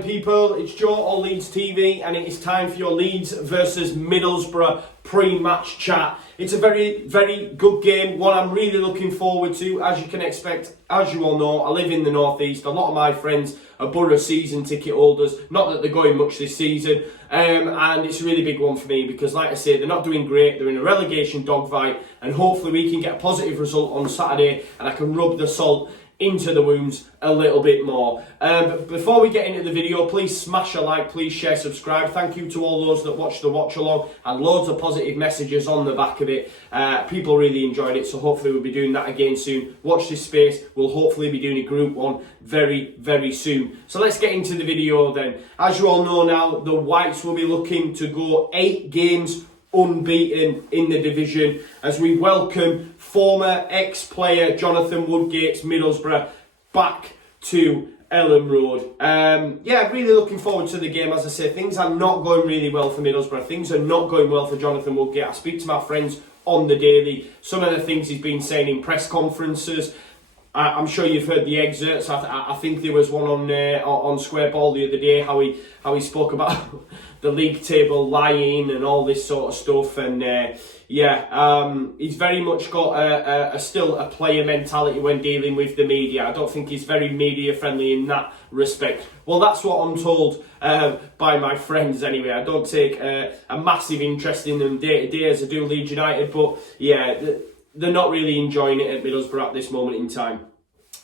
People, it's Joe on Leeds TV and it is time for your Leeds versus Middlesbrough pre-match chat. It's a very, very good game, one I'm really looking forward to. As you can expect, as you all know, I live in the northeast. A lot of my friends are Boro season ticket holders, not that they're going much this season, and it's a really big one for me because, like I say, they're not doing great. They're in a relegation dogfight, and hopefully we can get a positive result on Saturday and I can rub the salt into the wounds a little bit more. But before we get into the video, please smash a like, please share, subscribe. Thank you to all those that watched the watch along, and loads of positive messages on the back of it. People really enjoyed it, so hopefully we'll be doing that again soon. Watch this space. We'll hopefully be doing a group one very, very soon. So let's get into the video then. As you all know now, the Whites will be looking to go 8 games unbeaten in the division as we welcome former ex-player Jonathan Woodgate's Middlesbrough back to Ellen Road. Yeah, really looking forward to the game. As I say, things are not going really well for Middlesbrough. Things are not going well for Jonathan Woodgate. I speak to my friends on the daily. Some of the things he's been saying in press conferences, I'm sure you've heard the excerpts. I think there was one on Square Ball the other day, how he spoke about the league table lying and all this sort of stuff. And he's very much got still a player mentality when dealing with the media. I don't think he's very media friendly in that respect. Well, that's what I'm told by my friends anyway. I don't take a massive interest in them day to day as I do Leeds United, but yeah, they're not really enjoying it at Middlesbrough at this moment in time.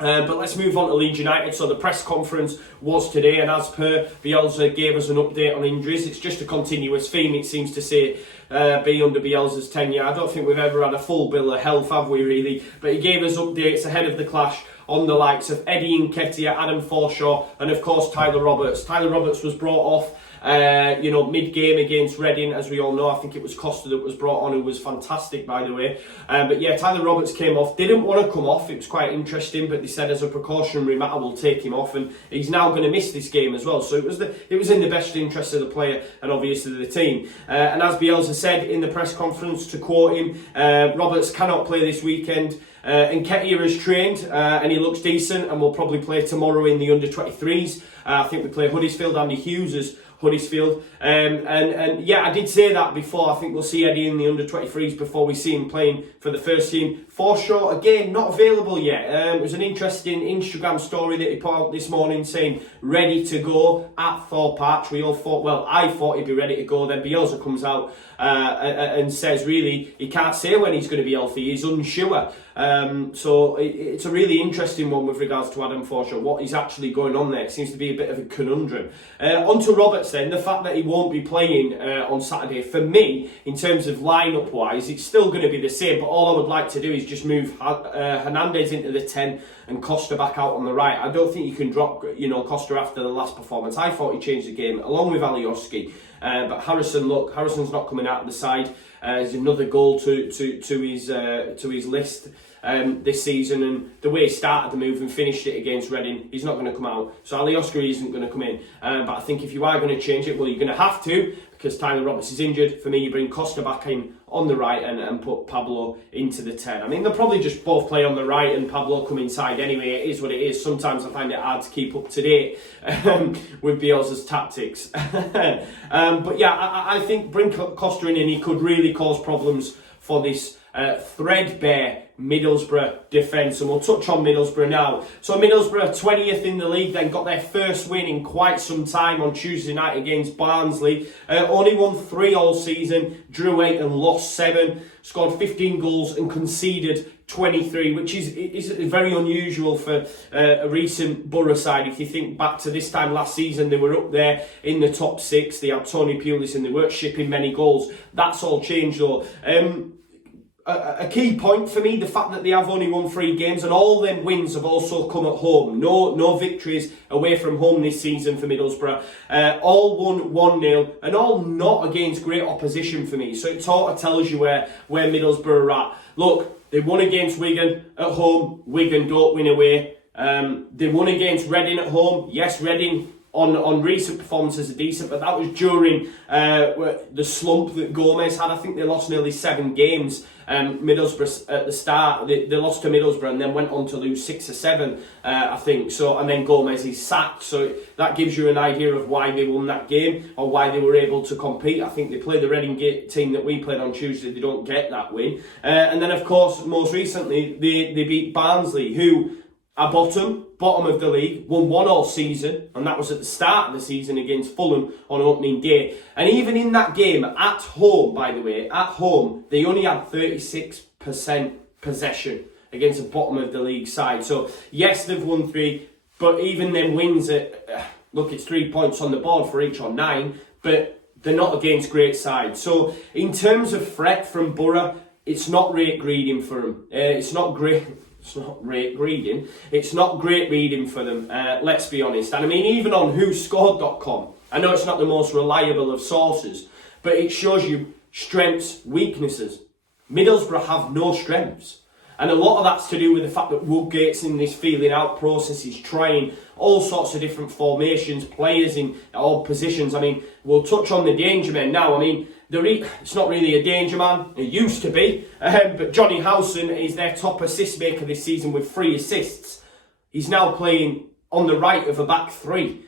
But let's move on to Leeds United. So the press conference was today, and as per, Bielsa gave us an update on injuries. It's just a continuous theme, it seems to say, be under Bielsa's tenure. I don't think we've ever had a full bill of health, have we really? But he gave us updates ahead of the clash on the likes of Eddie Nketiah, Adam Forshaw, and of course Tyler Roberts. Tyler Roberts was brought off mid-game against Reading, as we all know. I think it was Costa that was brought on, who was fantastic, by the way. But yeah, Tyler Roberts came off. Didn't want to come off. It was quite interesting, but they said as a precautionary matter, we'll take him off, and he's now going to miss this game as well. So it was in the best interest of the player and obviously the team. And as Bielsa said in the press conference, to quote him, Roberts cannot play this weekend. Nketiah is trained and he looks decent and will probably play tomorrow in the under-23s. I think we play Huddersfield. Andy Hughes is Huddersfield. And yeah, I did say that before. I think we'll see Eddie in the under-23s before we see him playing for the first team. Forshaw, again, not available yet. It was an interesting Instagram story that he put out this morning saying ready to go at Thorpe Arch. We all thought, well, I thought he'd be ready to go. Then Bielsa comes out and says really he can't say when he's going to be healthy. He's unsure. So it's a really interesting one with regards to Adam Forshaw, what is actually going on there. It seems to be a bit of a conundrum. On to Roberts then, the fact that he won't be playing on Saturday, for me, in terms of lineup wise, it's still going to be the same, but all I would like to do is just move Hernandez into the 10 and Costa back out on the right. I don't think you can drop Costa after the last performance. I thought he changed the game, along with Alioski. But Harrison's not coming out of the side. There's another goal to his list this season, and the way he started the move and finished it against Reading, he's not going to come out. So Alioski isn't going to come in. But I think if you are going to change it, well, you're going to have to, because Tyler Roberts is injured. For me, you bring Costa back in on the right and put Pablo into the 10. I mean, they'll probably just both play on the right and Pablo come inside anyway. It is what it is. Sometimes I find it hard to keep up to date with Bielsa's tactics. But yeah, I think bring Costa in and he could really cause problems for this threadbare Middlesbrough defence, and we'll touch on Middlesbrough now. So Middlesbrough 20th in the league, then got their first win in quite some time on Tuesday night against Barnsley. Only won 3 all season, drew 8 and lost 7, scored 15 goals and conceded 23, which is very unusual for a recent Boro side. If you think back to this time last season, they were up there in the top 6. They had Tony Pulis and they weren't shipping many goals. That's all changed though. A key point for me, the fact that they have only won 3 games, and all them wins have also come at home. No victories away from home this season for Middlesbrough. All won 1-0 and all not against great opposition for me. So it sort of tells you where Middlesbrough are at. Look, they won against Wigan at home. Wigan don't win away. They won against Reading at home. Yes, Reading on recent performances are decent, but that was during the slump that Gomez had. I think they lost nearly 7 games. Middlesbrough at the start, they lost to Middlesbrough and then went on to lose 6 or 7, I think. So, and then Gomez is sacked. So that gives you an idea of why they won that game or why they were able to compete. I think they played the Reading team that we played on Tuesday. They don't get that win. And then, of course, most recently, they beat Barnsley, who are bottom of the league, won 1 all season, and that was at the start of the season against Fulham on opening day. And even in that game, at home, by the way, at home, they only had 36% possession against the bottom of the league side. So, yes, they've won 3, but even them wins, look, it's 3 points on the board for each on 9, but they're not against great sides. So, in terms of threat from Boro, it's not great reading for them. It's not great reading for them, let's be honest. And I mean, even on whoscored.com, I know it's not the most reliable of sources, but it shows you strengths, weaknesses. Middlesbrough have no strengths. And a lot of that's to do with the fact that Woodgate's in this feeling out process. He's trying all sorts of different formations, players in all positions. I mean, we'll touch on the danger men now. I mean, it's not really a danger man. It used to be. But Johnny Howson is their top assist maker this season with 3 assists. He's now playing on the right of a back 3.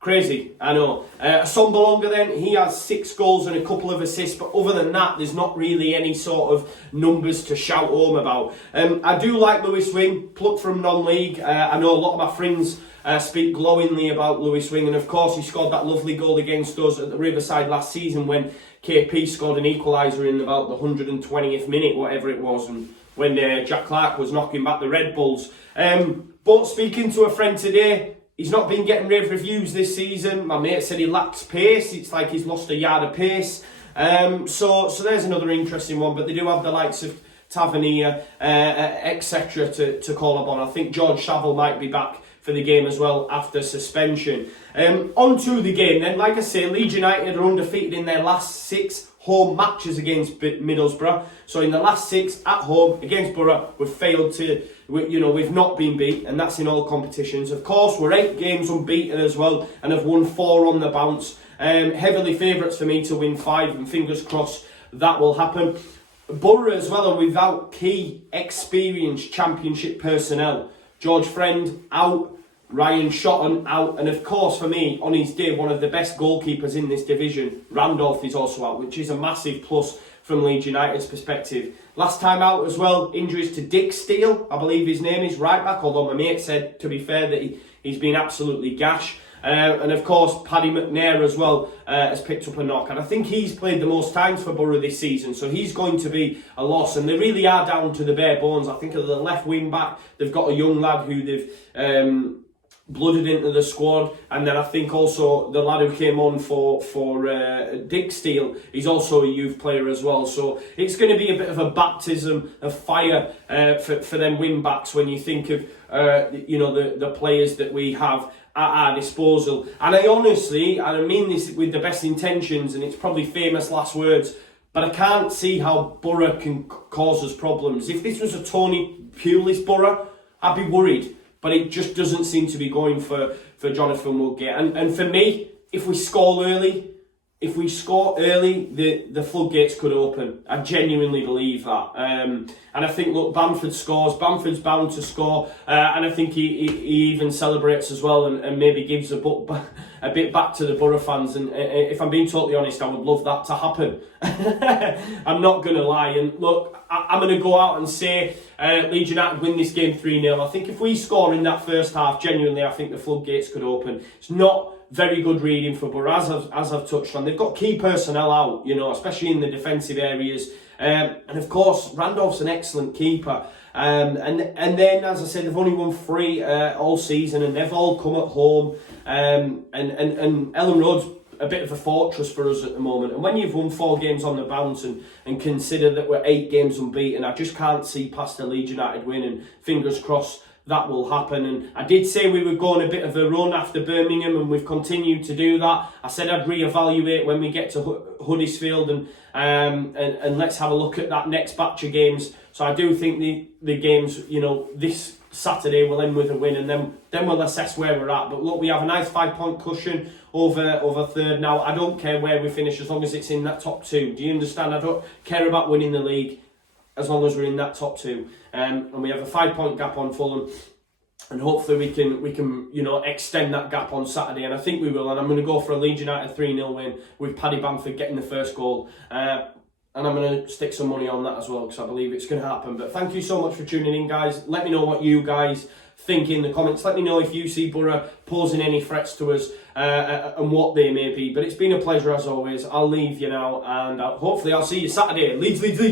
Crazy, I know. Sombalonga then, he has 6 goals and a couple of assists, but other than that, there's not really any sort of numbers to shout home about. I do like Lewis Wing, plucked from non-league. I know a lot of my friends speak glowingly about Lewis Wing, and of course he scored that lovely goal against us at the Riverside last season when KP scored an equaliser in about the 120th minute, whatever it was, and when Jack Clark was knocking back the Red Bulls. But speaking to a friend today, he's not been getting rave reviews this season. My mate said he lacks pace. It's like he's lost a yard of pace. So there's another interesting one. But they do have the likes of Tavernier, etc. to call upon. I think George Saville might be back for the game as well after suspension. On to the game then. Like I say, Leeds United are undefeated in their last 6 home matches against Middlesbrough. So in the last 6 at home against Boro, we've not been beat, and that's in all competitions. Of course, we're 8 games unbeaten as well, and have won 4 on the bounce. Heavily favourites for me to win 5, and fingers crossed that will happen. Boro as well are without key experienced championship personnel. George Friend out, Ryan Shotton out, and of course for me, on his day, one of the best goalkeepers in this division, Randolph, is also out, which is a massive plus from Leeds United's perspective. Last time out as well, injuries to Dick Steele, I believe his name is, right back, although my mate said, to be fair, that he's been absolutely gash. And of course, Paddy McNair as well has picked up a knock. And I think he's played the most times for Boro this season, so he's going to be a loss. And they really are down to the bare bones. I think of the left wing back, they've got a young lad who they've blooded into the squad, and then I think also the lad who came on for Dick Steele, he's also a youth player as well. So it's going to be a bit of a baptism of fire for them wing backs when you think of the players that we have at our disposal. And I honestly, and I mean this with the best intentions, and it's probably famous last words, but I can't see how Boro can cause us problems. If this was a Tony Pulis Boro, I'd be worried. But it just doesn't seem to be going for Jonathan Woodgate. And for me, if we score early, the floodgates could open. I genuinely believe that. And I think, look, Bamford scores. Bamford's bound to score. And I think he even celebrates as well, and maybe gives a bit back to the Boro fans. And if I'm being totally honest, I would love that to happen. I'm not going to lie. And look, I'm going to go out and say Leeds United win this game 3-0. I think if we score in that first half, genuinely, I think the floodgates could open. It's not very good reading for Boro, as I've touched on. They've got key personnel out, especially in the defensive areas. And of course, Randolph's an excellent keeper. And then, as I said, they've only won 3 all season, and they've all come at home. And Ellen Road's a bit of a fortress for us at the moment. And when you've won 4 games on the bounce and consider that we're 8 games unbeaten, I just can't see past the Leeds United win. And fingers crossed that will happen. And I did say we were going a bit of a run after Birmingham, and we've continued to do that. I said I'd reevaluate when we get to Huddersfield, and let's have a look at that next batch of games. So I do think the games, this Saturday will end with a win, and then we'll assess where we're at. But look, we have a nice 5-point cushion over third now. I don't care where we finish as long as it's in that top 2. Do you understand? I don't care about winning the league as long as we're in that top 2. And we have a 5-point gap on Fulham, and hopefully we can extend that gap on Saturday, and I think we will. And I'm going to go for a Leeds United 3-0 win with Paddy Bamford getting the first goal. And I'm going to stick some money on that as well, because I believe it's going to happen. But thank you so much for tuning in, guys. Let me know what you guys think in the comments. Let me know if you see Boro posing any threats to us and what they may be. But it's been a pleasure as always. I'll leave you now, and hopefully I'll see you Saturday. Leeds, Leeds, Leeds.